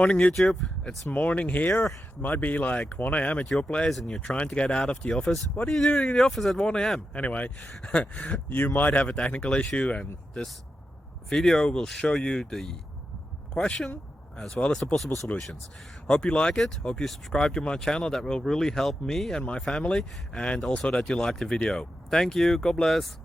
Morning YouTube, it's morning here. It might be like 1 a.m. at your place and you're trying to get out of the office. What are you doing in the office at 1 a.m.? Anyway, you might have a technical issue and this video will show you the question as well as the possible solutions. Hope you like it, hope you subscribe to my channel. That will really help me and my family, and also that you like the video. Thank you, God bless.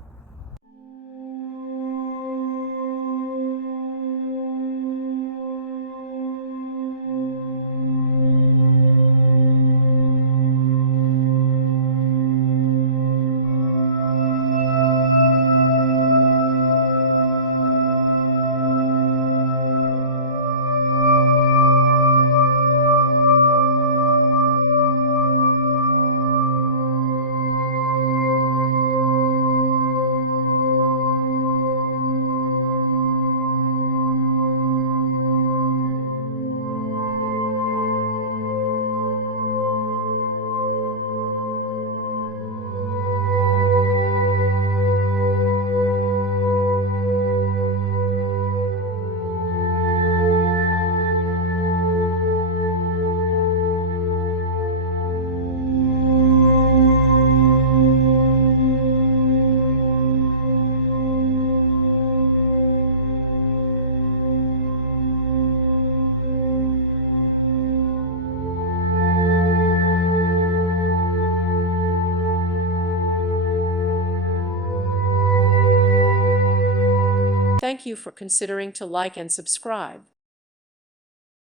Thank you for considering to like and subscribe.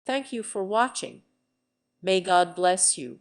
Thank you for watching. May God bless you.